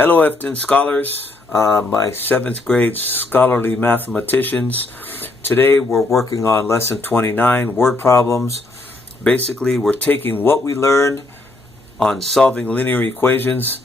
Hello, Efton scholars, my 7th grade scholarly mathematicians. Today we're working on lesson 29, word problems. Basically, we're taking what we learned on solving linear equations,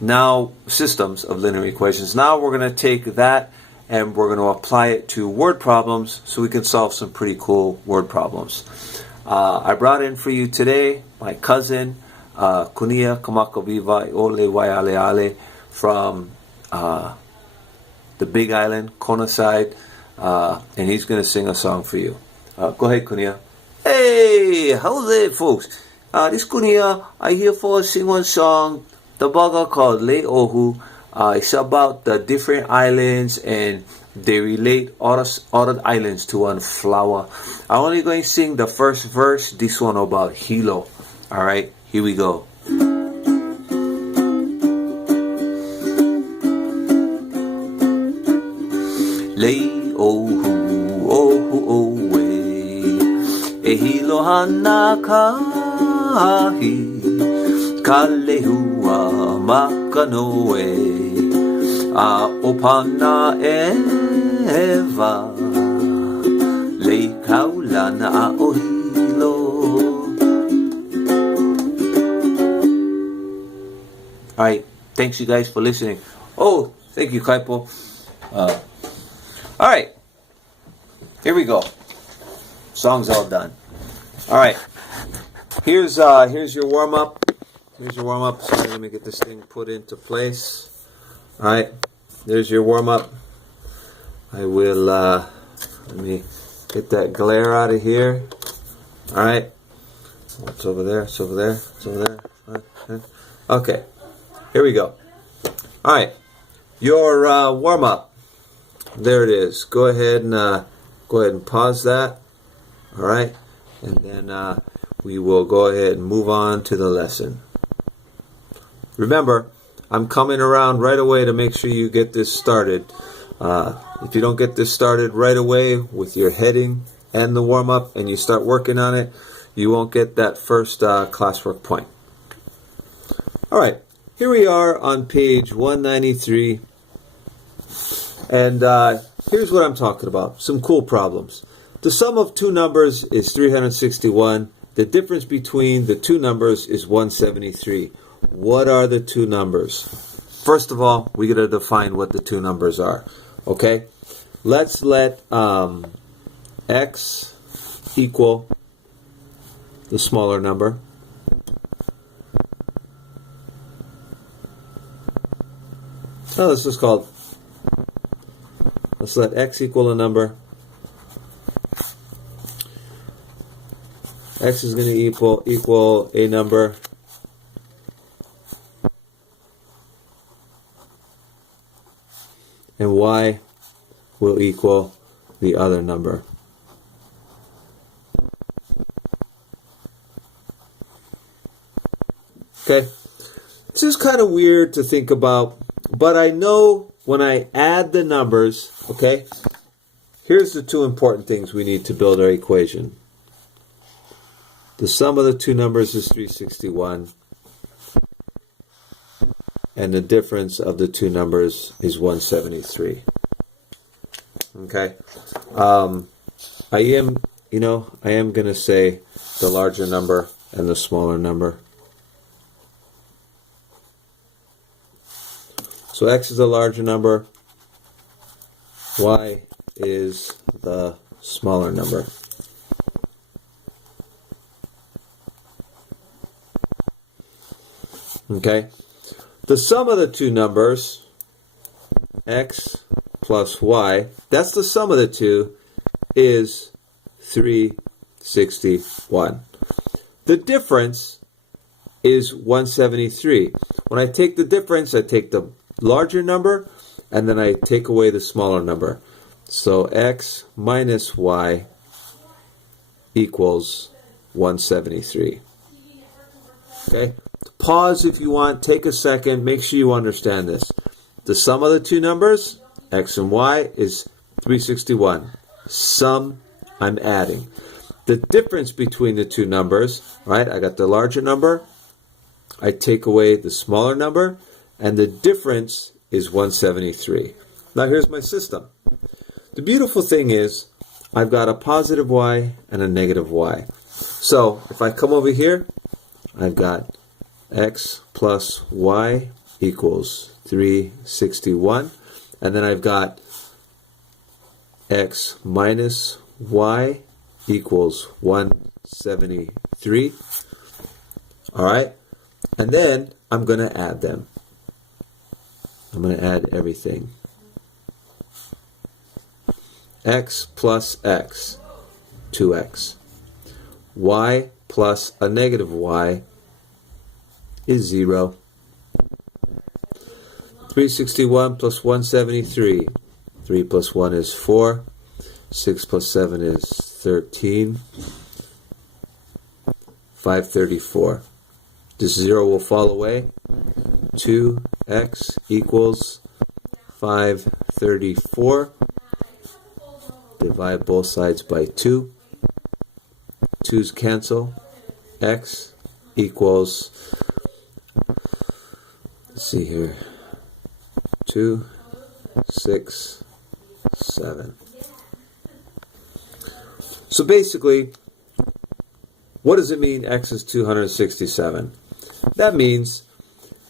now systems of linear equations. Now we're going to take that and we're going to apply it to word problems so we can solve some pretty cool word problems. I brought in for you today my cousin, Kunia Kamakaviva Ole Waiale Ale, from the Big Island, Kona side, and he's going to sing a song for you. Go ahead, Kunia. Hey, how's it, folks? This Kunia, I here for sing one song, the baga called Le Ohu. It's about the different islands and they relate all the islands to one flower. I'm only going to sing the first verse, this one about Hilo. Alright, here we go. Le ohu, ohu oe, e hilo hana kahi, ka lehua makanoe, a opana eva, le kaulana a o hilo. Alright, thanks you guys for listening. Oh, thank you, Kaipo. Alright, here we go. Song's all done. Alright, here's your warm-up. Here's your warm-up. So let me get this thing put into place. Alright, there's your warm-up. I will, let me get that glare out of here. Alright, it's over there, it's over there, it's over there. Okay, here we go. Alright, your warm-up. There it is. Go ahead and pause that. All right, and then we will go ahead and move on to the lesson. Remember, I'm coming around right away to make sure you get this started. If you don't get this started right away with your heading and the warm-up, and you start working on it, you won't get that first classwork point. All right, here we are on page 193. And here's what I'm talking about. Some cool problems. The sum of two numbers is 361. The difference between the two numbers is 173. What are the two numbers? First of all, we got to define what the two numbers are. Okay? Let's let x equal the smaller number. Now let's just call it. Let's let x equal a number. X is going to equal a number. And y will equal the other number. Okay. This is kind of weird to think about, but I know when I add the numbers, okay, here's the two important things we need to build our equation. The sum of the two numbers is 361, and the difference of the two numbers is 173. Okay, I am going to say the larger number and the smaller number. So x is the larger number, y is the smaller number. Okay, the sum of the two numbers, x plus y, that's the sum of the two, is 361. The difference is 173. When I take the difference, I take the larger number and then I take away the smaller number. So x minus y equals 173. Okay? Pause if you want, take a second, make sure you understand this. The sum of the two numbers, x and y, is 361. Sum, I'm adding. The difference between the two numbers, right? I got the larger number, I take away the smaller number, and the difference is 173. Now here's my system. The beautiful thing is I've got a positive y and a negative y. So if I come over here, I've got x plus y equals 361, and then I've got x minus y equals 173. All right, and then I'm going to add them. I'm going to add everything. X plus x, 2x. Y plus a negative y is 0. 361 plus 173. 3 plus 1 is 4. 6 plus 7 is 13. 534. This 0 will fall away. 2x equals 534. Divide both sides by 2. 2's cancel. X equals, let's see here, 2, 6, 7. So basically, what does it mean x is 267? That means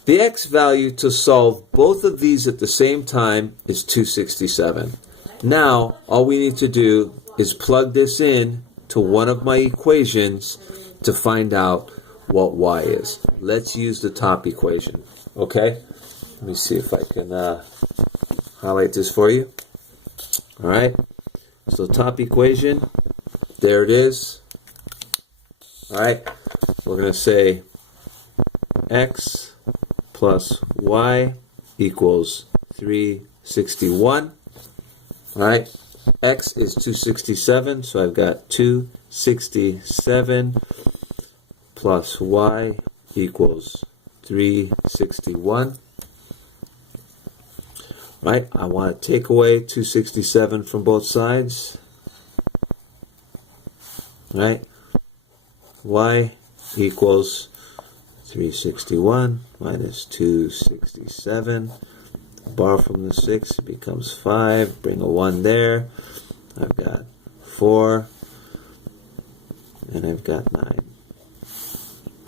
the x value to solve both of these at the same time is 267. Now, all we need to do is plug this in to one of my equations to find out what y is. Let's use the top equation, okay? Let me see if I can highlight this for you. All right, so top equation, there it is. All right, we're going to say x plus y equals 361. All right, x is 267, so I've got 267 plus y equals 361. Right, I want to take away 267 from both sides. Right, y equals 361 minus 267. Bar from the 6 becomes 5. Bring a 1 there. I've got 4. And I've got 9.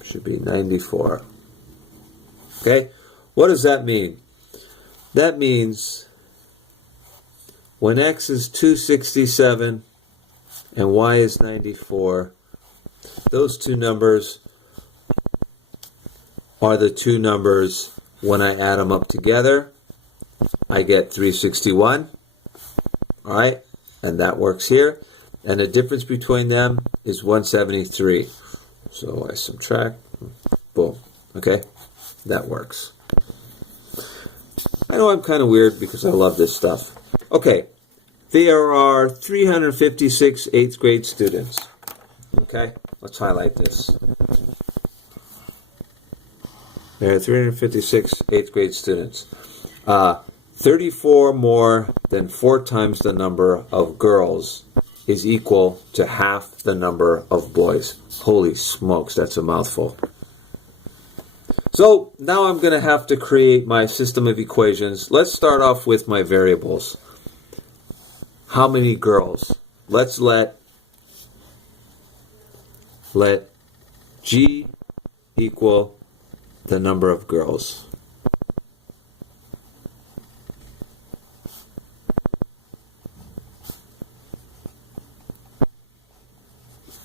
Should be 94. Okay? What does that mean? That means when x is 267 and y is 94, those two numbers are the two numbers when I add them up together. I get 361, all right, and that works here. And the difference between them is 173. So I subtract, boom, okay, that works. I know I'm kind of weird because I love this stuff. Okay, there are 356 8th grade students. Okay, let's highlight this. There are 356 8th grade students. 34 more than 4 times the number of girls is equal to half the number of boys. Holy smokes, that's a mouthful. So now I'm going to have to create my system of equations. Let's start off with my variables. How many girls? Let's let G equal the number of girls.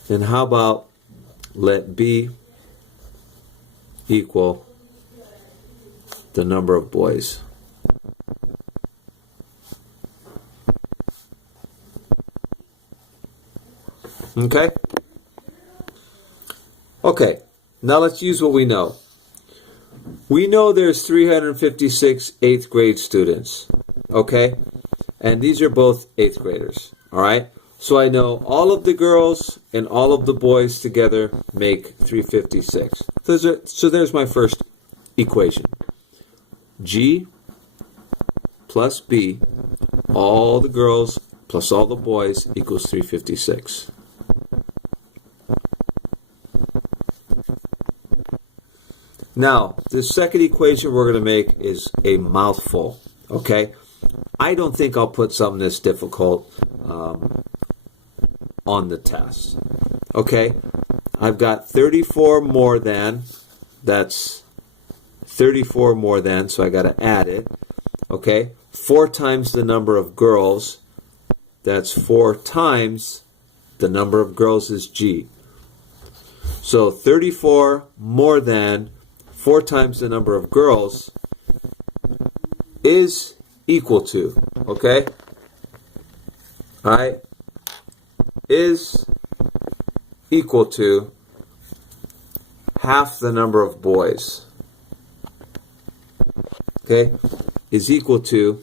And how about let B equal the number of boys? Okay? Okay, now let's use what we know. We know there's 356 8th grade students, okay? And these are both 8th graders, all right? So I know all of the girls and all of the boys together make 356. So there's my first equation. G plus B, all the girls plus all the boys equals 356. Now, this second equation we're going to make is a mouthful, okay? I don't think I'll put something this difficult on the test, okay? I've got 34 more than, that's 34 more than, so I got to add it, okay? 4 times the number of girls, that's 4 times the number of girls is G. So 34 more than 4 times the number of girls is equal to, okay? All right? Is equal to half the number of boys. Okay? Is equal to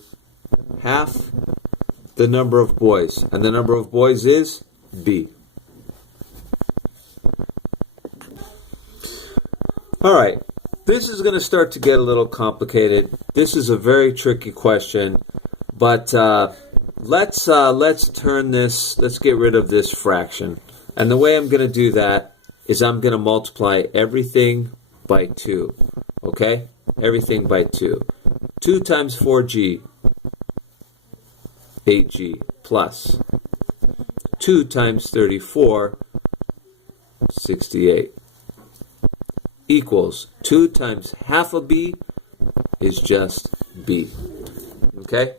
half the number of boys. And the number of boys is B. All right. This is going to start to get a little complicated. This is a very tricky question, but let's turn this. Let's get rid of this fraction. And the way I'm going to do that is I'm going to multiply everything by 2. Okay? Everything by 2. 2 times 4G, 8G, plus 2 times 34, 68. Equals 2 times half of B is just B. Okay?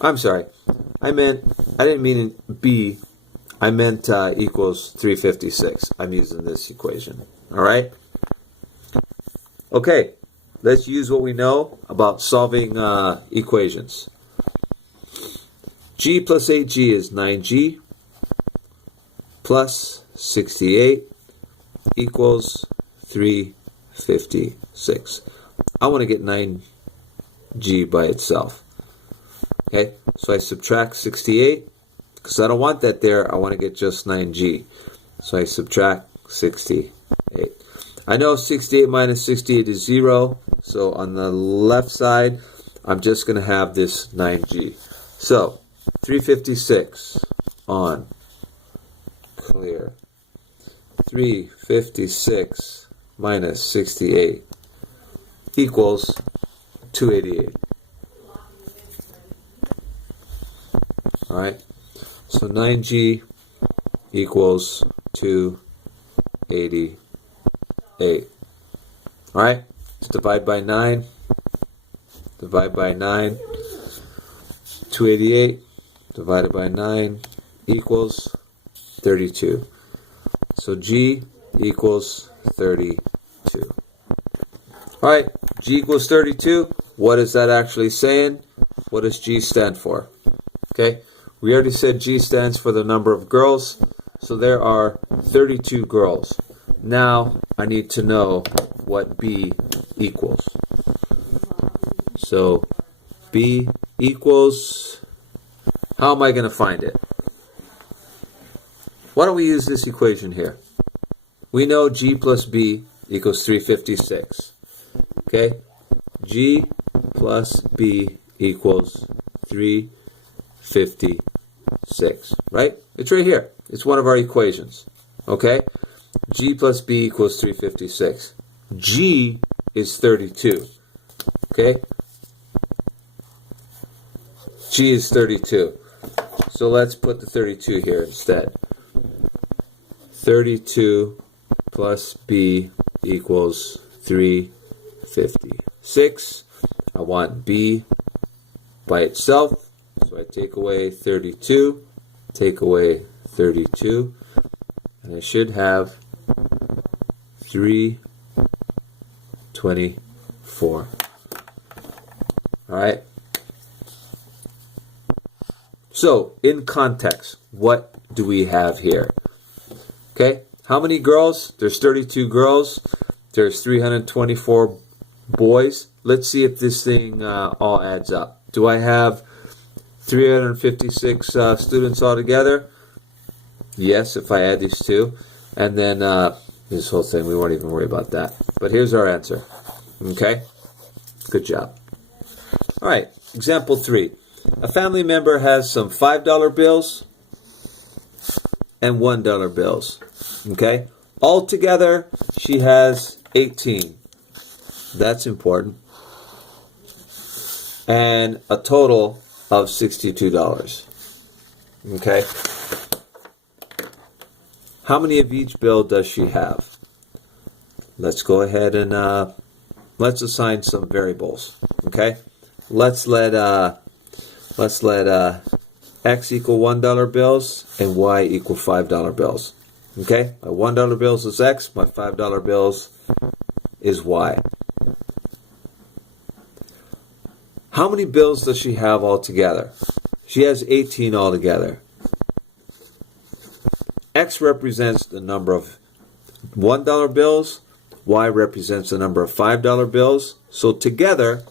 I'm sorry. I didn't mean B. I meant equals 356. I'm using this equation. All right? Okay. Let's use what we know about solving equations. G plus 8G is 9G plus 68 equals 356. I want to get 9G by itself. Okay, so I subtract 68, because I don't want that there, I want to get just 9G. So I subtract 68. I know 68 minus 68 is 0, so on the left side, I'm just going to have this 9G. So, 356 on clear. 356 minus 68 equals 288. Alright, so 9G equals 288. Alright, let's divide by 9. Divide by 9. 288 divided by 9 equals 32. So G equals 32. Alright, G equals 32. What is that actually saying? What does G stand for? Okay. We already said G stands for the number of girls, so there are 32 girls. Now I need to know what B equals. So B equals, how am I going to find it? Why don't we use this equation here? We know G plus B equals 356. Okay? G plus B equals 356, right? It's right here. It's one of our equations. Okay? G plus B equals 356. G is 32. Okay? G is 32. So let's put the 32 here instead. 32 plus B equals 356. I want B by itself. So I take away 32, take away 32, And I should have 324. Alright? So, in context, what do we have here? Okay, how many girls? There's 32 girls. There's 324 boys. Let's see if this thing all adds up. Do I have 356 students altogether? Yes, if I add these two. And then this whole thing, we won't even worry about that. But here's our answer. Okay? Good job. All right, example 3. A family member has some $5 bills and $1 bills. Okay? Altogether, she has 18. That's important. And a total of $62. Okay? How many of each bill does she have? Let's go ahead and let's assign some variables. Okay? Let's let X equal $1 bills and Y equal $5 bills. Okay? My $1 bills is X, my $5 bills is Y. How many bills does she have altogether? She has 18 altogether. X represents the number of $1 bills, Y represents the number of $5 bills. So together,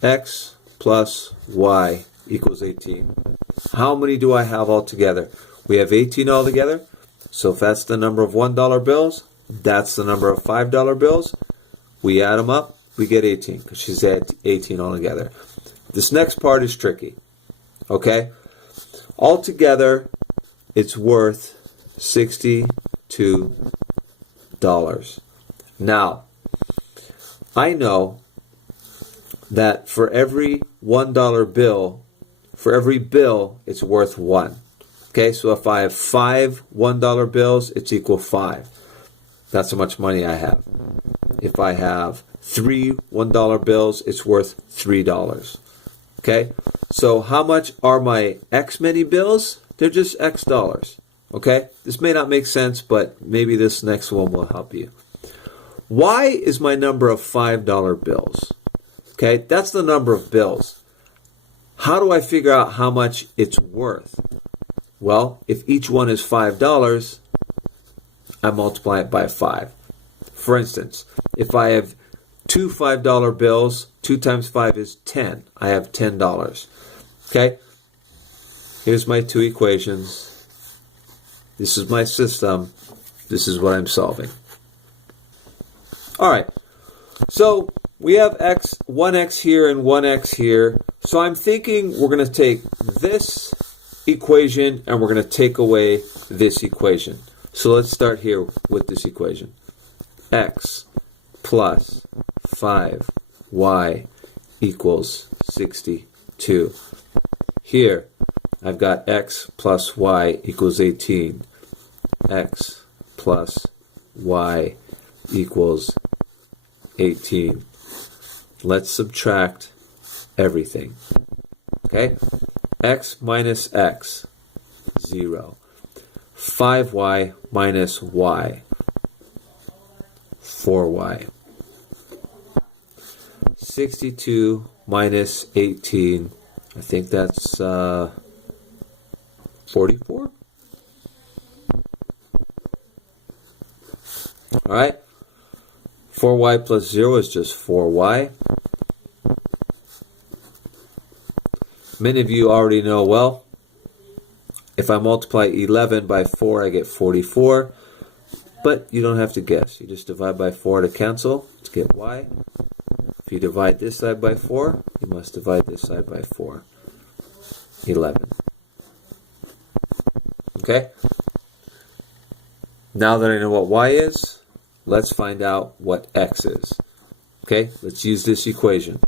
X plus Y equals 18. How many do I have altogether? We have 18 altogether. So if that's the number of $1 bills, that's the number of $5 bills. We add them up, we get 18 because she's at 18 altogether. This next part is tricky. Okay? Altogether, it's worth $62. Now, I know that for every $1 bill, for every bill, it's worth 1. Okay, so if I have 5 $1 bills, it's equal 5. That's how much money I have. If I have 3 $1 bills, it's worth $3. Okay, so how much are my X many bills? They're just X dollars. Okay, this may not make sense, but maybe this next one will help you. Y is my number of $5 bills. Okay, that's the number of bills. How do I figure out how much it's worth? Well, if each one is $5, I multiply it by 5. For instance, if I have 2 $5 bills, 2 times 5 is 10. I have $10. Okay? Here's my 2 equations. This is my system. This is what I'm solving. All right. So we have X, 1X here and 1X here. So I'm thinking we're going to take this equation and we're going to take away this equation. So let's start here with this equation. X plus 5y equals 62. Here, I've got x plus y equals 18. X plus y equals 18. Let's subtract everything. Okay? X minus x, 0. 5y minus y, 4y. 62 minus 18, I think that's 44. Alright, 4y plus 0 is just 4y. Many of you already know, well, if I multiply 11 by 4, I get 44. But you don't have to guess. You just divide by 4 to cancel to get y. If you divide this side by 4, you must divide this side by 4. 11. Okay? Now that I know what y is, let's find out what x is. Okay? Let's use this equation.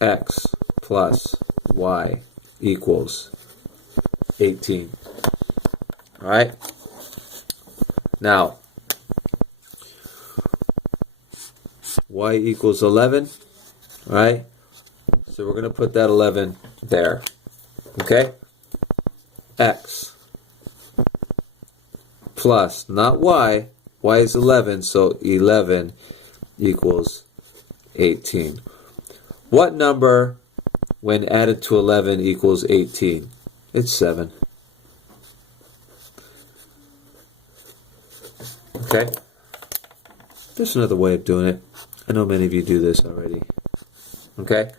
X plus y equals 18. Alright? Now, y equals 11. Alright? So we're going to put that 11 there. Okay? X plus, not y. Y is 11, so 11 equals 18. What number, when added to 11, equals 18? It's 7. Okay? There's another way of doing it. I know many of you do this already. Okay?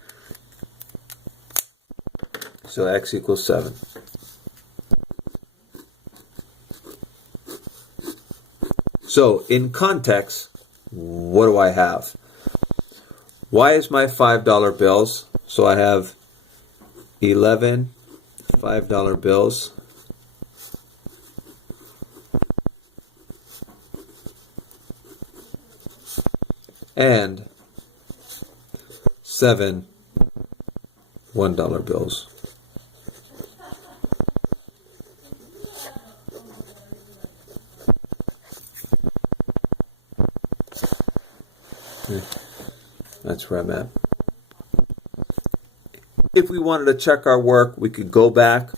So x equals 7. So, in context, what do I have? Y is my $5 bills. So I have 11 $5 bills. And 7 $1 bills. That's where I'm at. If we wanted to check our work, we could go back.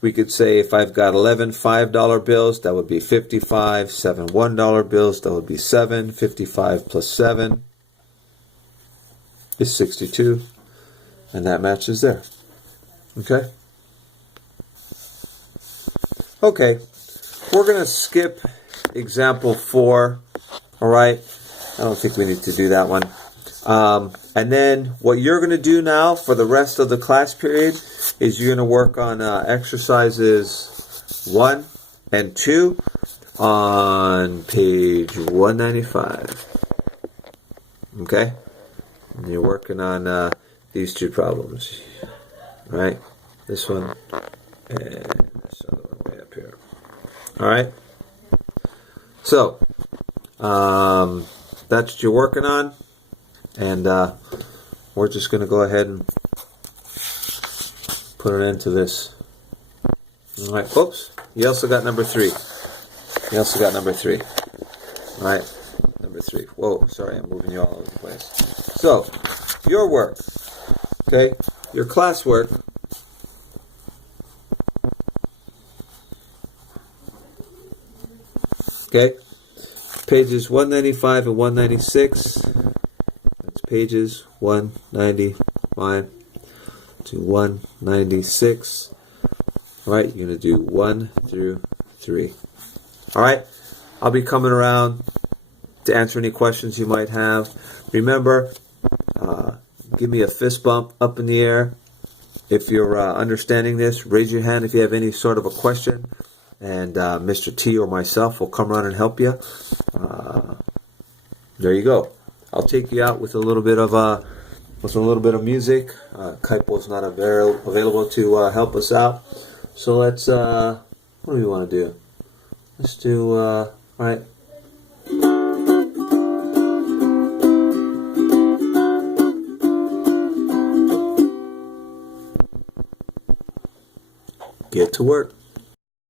We could say if I've got 11 $5 bills, that would be 55. 7 $1 bills, that would be 7. 55 plus 7 is 62. And that matches there. Okay? Okay. We're going to skip example 4. All right? I don't think we need to do that one. And then what you're going to do now for the rest of the class period is you're going to work on exercises 1 and 2 on page 195. Okay? And you're working on these two problems. Right? This one and this other one way up here. Alright? So, that's what you're working on. And we're just going to go ahead and put an end to this. All right. Oops. You also got number 3. You also got number 3. All right. Number 3. Whoa. Sorry. I'm moving you all over the place. So, your work. Okay. Your classwork. Okay. Pages 195 and 196. Pages 195 to 196. All right, you're going to do 1 through 3. All right, I'll be coming around to answer any questions you might have. Remember, give me a fist bump up in the air if you're understanding this. Raise your hand if you have any sort of a question, and Mr. T or myself will come around and help you. There you go. I'll take you out with a little bit of music. Kaipo's not available to help us out. So let's what do we want to do? Let's do all right. Get to work.